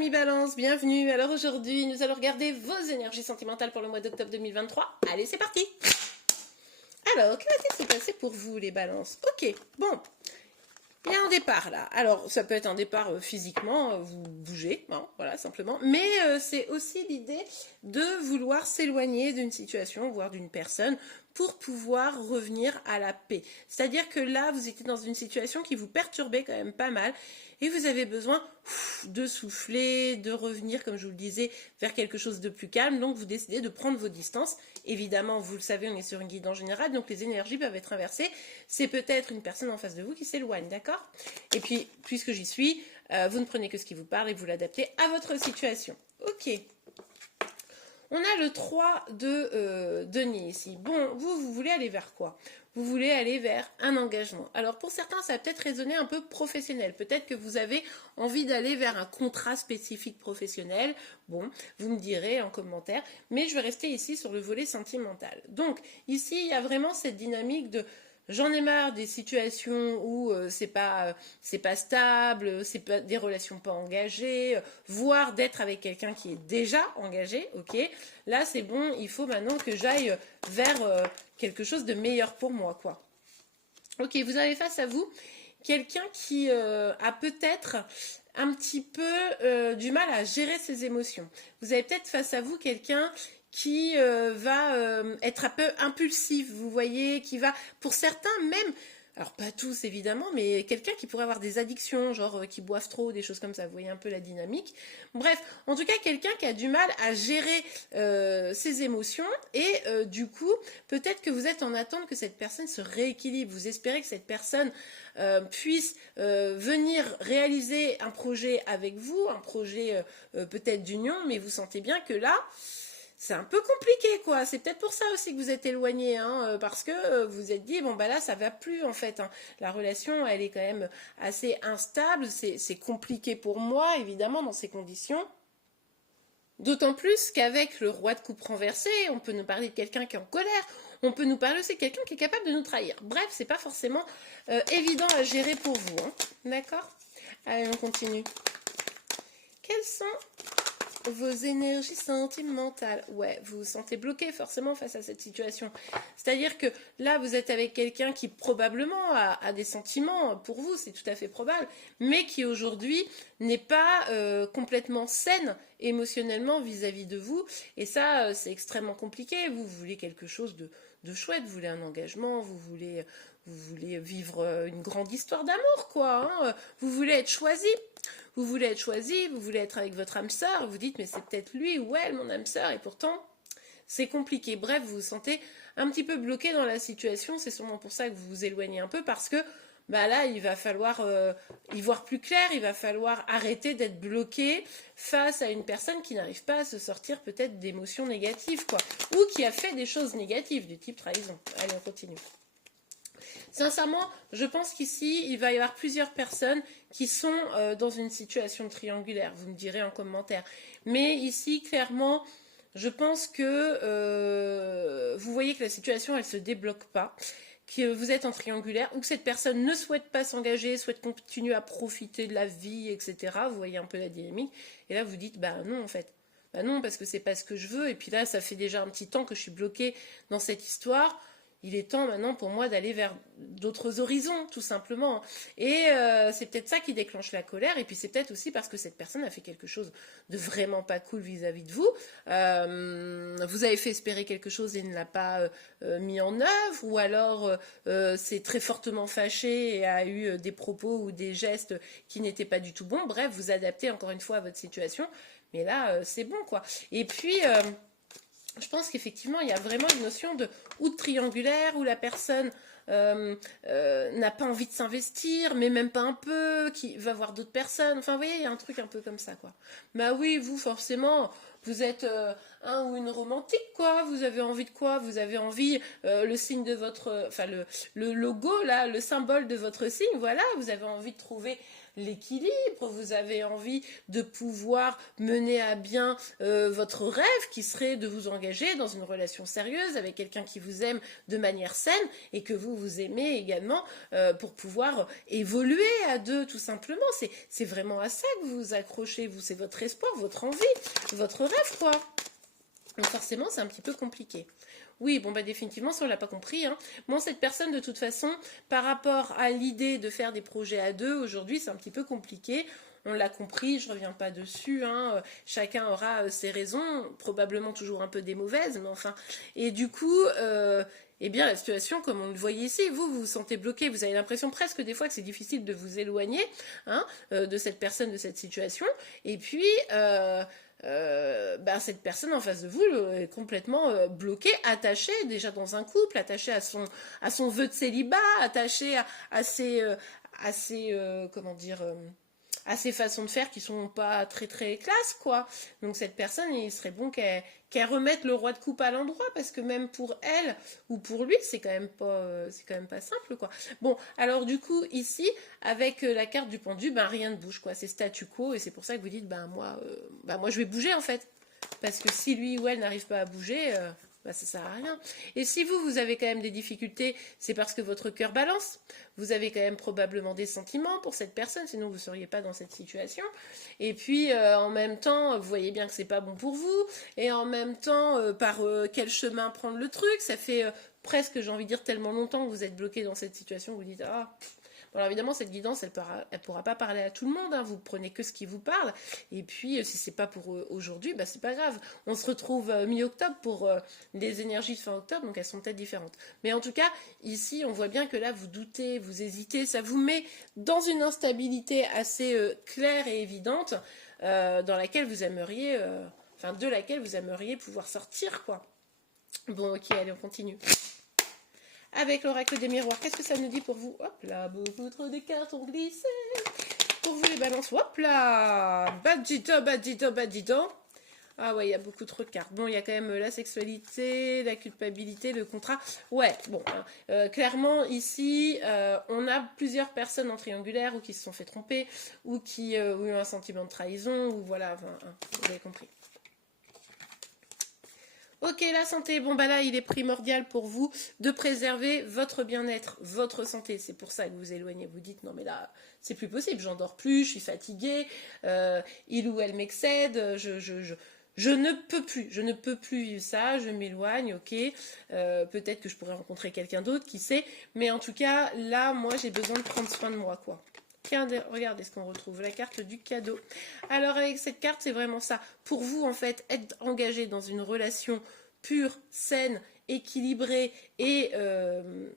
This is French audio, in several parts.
amis Balance, bienvenue. Alors aujourd'hui, nous allons regarder vos énergies sentimentales pour le mois d'octobre 2023. Allez, c'est parti. Alors, que va-t-il se passer pour vous les Balances? Ok, bon, il y a un départ là. Alors, ça peut être un départ physiquement, vous bougez, hein, voilà, simplement. Mais c'est aussi l'idée de vouloir s'éloigner d'une situation, voire d'une personne, pour pouvoir revenir à la paix. C'est-à-dire que là, vous étiez dans une situation qui vous perturbait quand même pas mal, et vous avez besoin de souffler, de revenir, comme je vous le disais, vers quelque chose de plus calme. Donc, vous décidez de prendre vos distances. Évidemment, vous le savez, on est sur une guidance générale, donc les énergies peuvent être inversées. C'est peut-être une personne en face de vous qui s'éloigne, d'accord? Et puis, puisque j'y suis, vous ne prenez que ce qui vous parle et vous l'adaptez à votre situation. Ok. On a le 3 de denier ici. Bon, vous voulez aller vers quoi? Vous voulez aller vers un engagement. Alors pour certains, ça va peut-être résonner un peu professionnel. Peut-être que vous avez envie d'aller vers un contrat spécifique professionnel. Bon, vous me direz en commentaire. Mais je vais rester ici sur le volet sentimental. Donc ici, il y a vraiment cette dynamique de... J'en ai marre des situations où c'est pas stable, c'est pas des relations pas engagées, voire d'être avec quelqu'un qui est déjà engagé, ok. Là c'est bon, il faut maintenant que j'aille vers quelque chose de meilleur pour moi, quoi. Ok, vous avez face à vous quelqu'un qui a peut-être un petit peu du mal à gérer ses émotions. Vous avez peut-être face à vous quelqu'un qui va être un peu impulsif, vous voyez, qui va, pour certains même, alors pas tous évidemment, mais quelqu'un qui pourrait avoir des addictions, genre qui boivent trop, des choses comme ça, vous voyez un peu la dynamique. Bref, en tout cas quelqu'un qui a du mal à gérer ses émotions et du coup, peut-être que vous êtes en attente que cette personne se rééquilibre, vous espérez que cette personne puisse venir réaliser un projet avec vous, un projet peut-être d'union, mais vous sentez bien que là, c'est un peu compliqué, quoi. C'est peut-être pour ça aussi que vous êtes éloigné, hein, parce que vous vous êtes dit, bon, bah là, ça va plus, en fait. Hein. La relation, elle est quand même assez instable. C'est compliqué pour moi, évidemment, dans ces conditions. D'autant plus qu'avec le roi de coupe renversé, on peut nous parler de quelqu'un qui est en colère. On peut nous parler aussi de quelqu'un qui est capable de nous trahir. Bref, c'est pas forcément évident à gérer pour vous, hein. D'accord? Allez, on continue. Quels sont vos énergies sentimentales? Ouais, vous vous sentez bloqué forcément face à cette situation. C'est-à-dire que là, vous êtes avec quelqu'un qui probablement a des sentiments pour vous, c'est tout à fait probable, mais qui aujourd'hui n'est pas complètement saine émotionnellement vis-à-vis de vous. Et ça, c'est extrêmement compliqué. Vous voulez quelque chose de chouette, vous voulez un engagement, vous voulez vivre une grande histoire d'amour, quoi. Hein. Vous voulez être choisi. Vous voulez être choisi, vous voulez être avec votre âme sœur, vous dites mais c'est peut-être lui ou elle, mon âme sœur, et pourtant c'est compliqué. Bref, vous vous sentez un petit peu bloqué dans la situation, c'est sûrement pour ça que vous vous éloignez un peu, parce que bah là, il va falloir y voir plus clair, il va falloir arrêter d'être bloqué face à une personne qui n'arrive pas à se sortir peut-être d'émotions négatives, quoi, ou qui a fait des choses négatives du type trahison. Allez, on continue. Sincèrement, je pense qu'ici, il va y avoir plusieurs personnes qui sont dans une situation triangulaire. Vous me direz en commentaire. Mais ici, clairement, je pense que vous voyez que la situation, elle ne se débloque pas. Que vous êtes en triangulaire ou que cette personne ne souhaite pas s'engager, souhaite continuer à profiter de la vie, etc. Vous voyez un peu la dynamique. Et là, vous dites, bah non, en fait. Bah non, parce que c'est pas ce que je veux. Et puis là, ça fait déjà un petit temps que je suis bloquée dans cette histoire. Il est temps maintenant pour moi d'aller vers d'autres horizons, tout simplement. Et c'est peut-être ça qui déclenche la colère. Et puis c'est peut-être aussi parce que cette personne a fait quelque chose de vraiment pas cool vis-à-vis de vous. Vous avez fait espérer quelque chose et ne l'a pas mis en œuvre. Ou alors c'est très fortement fâché et a eu des propos ou des gestes qui n'étaient pas du tout bons. Bref, vous adaptez encore une fois à votre situation. Mais là, c'est bon, quoi. Et puis... je pense qu'effectivement, il y a vraiment une notion de triangulaire, où la personne n'a pas envie de s'investir, mais même pas un peu, qui va voir d'autres personnes. Enfin, vous voyez, il y a un truc un peu comme ça, quoi. Bah oui, vous, forcément, vous êtes un ou une romantique, quoi. Vous avez envie de quoi? Vous avez envie, le signe de votre... Enfin, le logo, là, le symbole de votre signe, voilà. Vous avez envie de trouver l'équilibre, vous avez envie de pouvoir mener à bien votre rêve qui serait de vous engager dans une relation sérieuse avec quelqu'un qui vous aime de manière saine et que vous aimez également pour pouvoir évoluer à deux tout simplement. C'est vraiment à ça que vous vous accrochez, vous, c'est votre espoir, votre envie, votre rêve quoi. Donc forcément c'est un petit peu compliqué. Oui, bon bah définitivement, ça on l'a pas compris. Hein. Bon, cette personne, de toute façon, par rapport à l'idée de faire des projets à deux, aujourd'hui, c'est un petit peu compliqué. On l'a compris, je reviens pas dessus. Hein. Chacun aura ses raisons, probablement toujours un peu des mauvaises, mais enfin. Et du coup, eh bien la situation, comme on le voyait ici, vous vous sentez bloqué. Vous avez l'impression presque des fois que c'est difficile de vous éloigner hein, de cette personne, de cette situation. Et puis. Cette personne en face de vous est complètement bloquée, attachée déjà dans un couple, attachée à son vœu de célibat, attachée à ses comment dire à ses façons de faire qui sont pas très très classe quoi. Donc cette personne, il serait bon qu'elle remette le roi de coupe à l'endroit parce que même pour elle ou pour lui, c'est quand même pas simple quoi. Bon, alors du coup ici avec la carte du pendu, rien ne bouge quoi, c'est statu quo et c'est pour ça que vous dites moi je vais bouger en fait. Parce que si lui ou elle n'arrive pas à bouger, ça sert à rien. Et si vous avez quand même des difficultés, c'est parce que votre cœur balance. Vous avez quand même probablement des sentiments pour cette personne, sinon vous ne seriez pas dans cette situation. Et puis, en même temps, vous voyez bien que c'est pas bon pour vous. Et en même temps, par quel chemin prendre le truc? Ça fait presque, j'ai envie de dire, tellement longtemps que vous êtes bloqué dans cette situation, vous dites, ah... Bon, alors évidemment, cette guidance, elle pourra pas parler à tout le monde, hein, vous prenez que ce qui vous parle, et puis si c'est pas pour aujourd'hui, c'est pas grave. On se retrouve mi-octobre pour des énergies de fin octobre, donc elles sont peut-être différentes. Mais en tout cas, ici, on voit bien que là, vous doutez, vous hésitez, ça vous met dans une instabilité assez claire et évidente, dans laquelle vous aimeriez, de laquelle vous aimeriez pouvoir sortir, quoi. Bon, ok, allez, on continue. Avec l'oracle des miroirs, qu'est-ce que ça nous dit pour vous? Hop là, beaucoup trop de cartes ont glissé. Pour vous les balances, hop là, badito. Ah ouais, il y a beaucoup trop de cartes. Bon, il y a quand même la sexualité, la culpabilité, le contrat. Ouais, bon, clairement, ici, on a plusieurs personnes en triangulaire ou qui se sont fait tromper, ou qui ont eu un sentiment de trahison, ou voilà, vous avez compris. Ok, la santé, là, il est primordial pour vous de préserver votre bien-être, votre santé. C'est pour ça que vous éloignez, vous dites, non mais là, c'est plus possible, j'en dors plus, je suis fatiguée, il ou elle m'excède, je ne peux plus vivre ça, je m'éloigne, ok, peut-être que je pourrais rencontrer quelqu'un d'autre, qui sait, mais en tout cas, là, moi, j'ai besoin de prendre soin de moi, quoi. Regardez ce qu'on retrouve, la carte du cadeau. Alors avec cette carte, c'est vraiment ça. Pour vous, en fait, être engagé dans une relation pure, saine, équilibrée et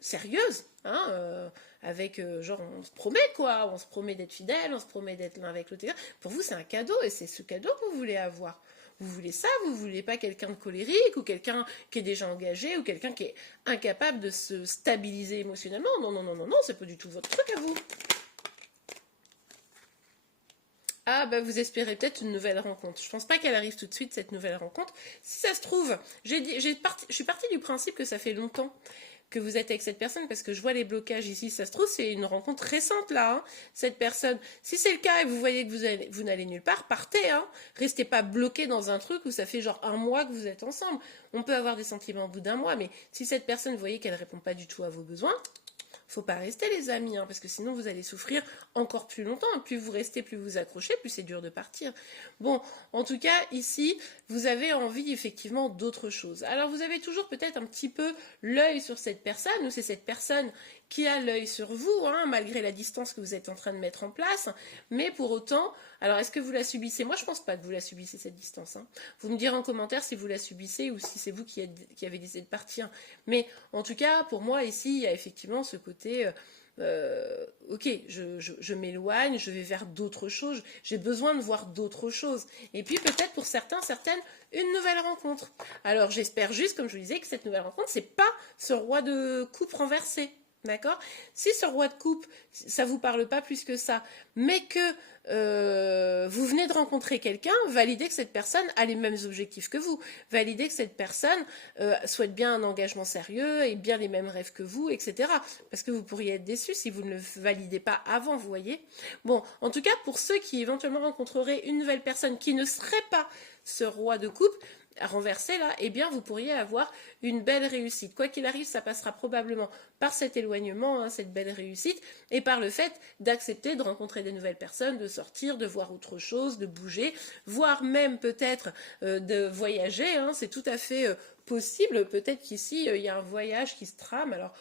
sérieuse, avec on se promet quoi, on se promet d'être fidèle, on se promet d'être l'un avec l'autre. Pour vous, c'est un cadeau et c'est ce cadeau que vous voulez avoir. Vous voulez ça, vous voulez pas quelqu'un de colérique ou quelqu'un qui est déjà engagé ou quelqu'un qui est incapable de se stabiliser émotionnellement. Non, c'est pas du tout votre truc à vous. Ah vous espérez peut-être une nouvelle rencontre. Je pense pas qu'elle arrive tout de suite cette nouvelle rencontre. Si ça se trouve, je suis partie du principe que ça fait longtemps que vous êtes avec cette personne parce que je vois les blocages ici. Ça se trouve c'est une rencontre récente là, hein, cette personne. Si c'est le cas et vous voyez que vous n'allez nulle part, partez. Hein. Restez pas bloqué dans un truc où ça fait genre un mois que vous êtes ensemble. On peut avoir des sentiments au bout d'un mois, mais si cette personne, vous voyez qu'elle répond pas du tout à vos besoins, faut pas rester les amis, parce que sinon vous allez souffrir encore plus longtemps. Plus vous restez, plus vous accrochez, plus c'est dur de partir. Bon, en tout cas, ici, vous avez envie effectivement d'autre chose. Alors vous avez toujours peut-être un petit peu l'œil sur cette personne, ou c'est cette personne qui a l'œil sur vous, malgré la distance que vous êtes en train de mettre en place. Mais pour autant, alors est-ce que vous la subissez? Moi, je pense pas que vous la subissez, cette distance. Vous me direz en commentaire si vous la subissez ou si c'est vous qui avez décidé de partir. Mais en tout cas, pour moi, ici, il y a effectivement ce côté... ok, je m'éloigne, je vais vers d'autres choses, j'ai besoin de voir d'autres choses. Et puis peut-être pour certaines, une nouvelle rencontre. Alors j'espère juste, comme je vous disais, que cette nouvelle rencontre, c'est pas ce roi de coupe renversé. D'accord? Si ce roi de coupe, ça vous parle pas plus que ça, mais que vous venez de rencontrer quelqu'un, validez que cette personne a les mêmes objectifs que vous, validez que cette personne souhaite bien un engagement sérieux et bien les mêmes rêves que vous, etc. Parce que vous pourriez être déçu si vous ne le validez pas avant, vous voyez. Bon, en tout cas, pour ceux qui éventuellement rencontreraient une nouvelle personne qui ne serait pas ce roi de coupe, renversé là, eh bien vous pourriez avoir une belle réussite. Quoi qu'il arrive, ça passera probablement par cet éloignement, hein, cette belle réussite, et par le fait d'accepter de rencontrer des nouvelles personnes, de sortir, de voir autre chose, de bouger, voire même peut-être de voyager, hein, c'est tout à fait possible. Peut-être qu'ici, il y a un voyage qui se trame, alors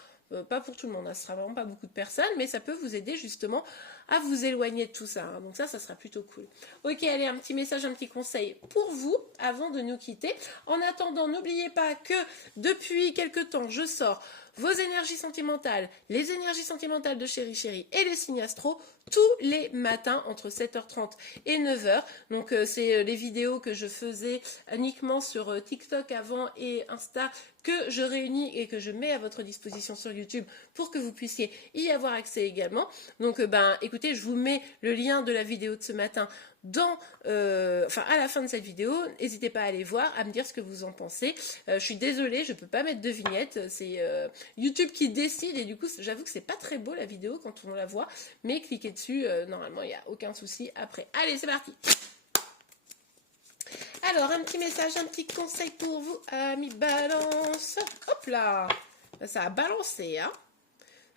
pas pour tout le monde, hein, ce sera vraiment pas beaucoup de personnes, mais ça peut vous aider justement à vous éloigner de tout ça, hein. Donc ça sera plutôt cool. Ok, allez, un petit message, un petit conseil pour vous avant de nous quitter. En attendant, n'oubliez pas que depuis quelque temps, je sors vos énergies sentimentales, les énergies sentimentales de Chéri Chéri et les signes astro tous les matins entre 7h30 et 9h. Donc c'est les vidéos que je faisais uniquement sur TikTok avant et Insta que je réunis et que je mets à votre disposition sur YouTube pour que vous puissiez y avoir accès également. Donc écoutez, je vous mets le lien de la vidéo de ce matin à la fin de cette vidéo. N'hésitez pas à aller voir, à me dire ce que vous en pensez. Je suis désolée, je peux pas mettre de vignette, c'est YouTube qui décide et du coup j'avoue que c'est pas très beau la vidéo quand on la voit, mais cliquez dessus, normalement il n'y a aucun souci après. Allez, c'est parti. Alors, un petit message, un petit conseil pour vous, amis Balance. Hop là, ça a balancé, hein.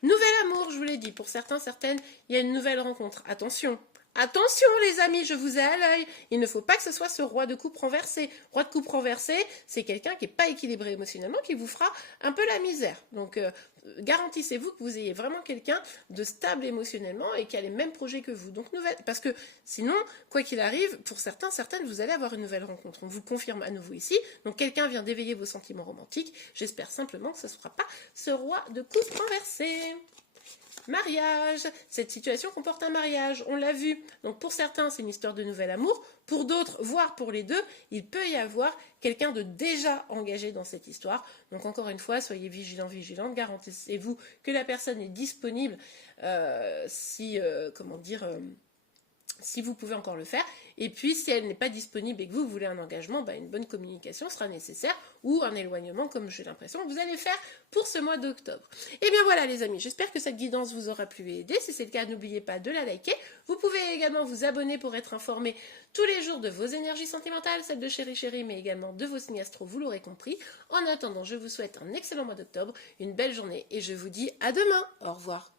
Nouvel amour, je vous l'ai dit, pour certains, certaines, il y a une nouvelle rencontre. Attention, attention les amis, je vous ai à l'œil. Il ne faut pas que ce soit ce roi de coupe renversé. Roi de coupe renversé, c'est quelqu'un qui n'est pas équilibré émotionnellement, qui vous fera un peu la misère. Donc, garantissez-vous que vous ayez vraiment quelqu'un de stable émotionnellement et qui a les mêmes projets que vous. Donc, nouvelle, parce que sinon, quoi qu'il arrive, pour certains, certaines, vous allez avoir une nouvelle rencontre. On vous confirme à nouveau ici. Donc, quelqu'un vient d'éveiller vos sentiments romantiques. J'espère simplement que ce ne sera pas ce roi de coupe renversé. Mariage, cette situation comporte un mariage, on l'a vu. Donc pour certains, c'est une histoire de nouvel amour. Pour d'autres, voire pour les deux, il peut y avoir quelqu'un de déjà engagé dans cette histoire. Donc encore une fois, soyez vigilants, vigilantes. Garantissez-vous que la personne est disponible si vous pouvez encore le faire. Et puis, si elle n'est pas disponible et que vous voulez un engagement, une bonne communication sera nécessaire ou un éloignement, comme j'ai l'impression que vous allez faire pour ce mois d'octobre. Et bien voilà les amis, j'espère que cette guidance vous aura plu et aidé. Si c'est le cas, n'oubliez pas de la liker. Vous pouvez également vous abonner pour être informé tous les jours de vos énergies sentimentales, celles de Chéri Chéri, mais également de vos signes astro, vous l'aurez compris. En attendant, je vous souhaite un excellent mois d'octobre, une belle journée et je vous dis à demain. Au revoir.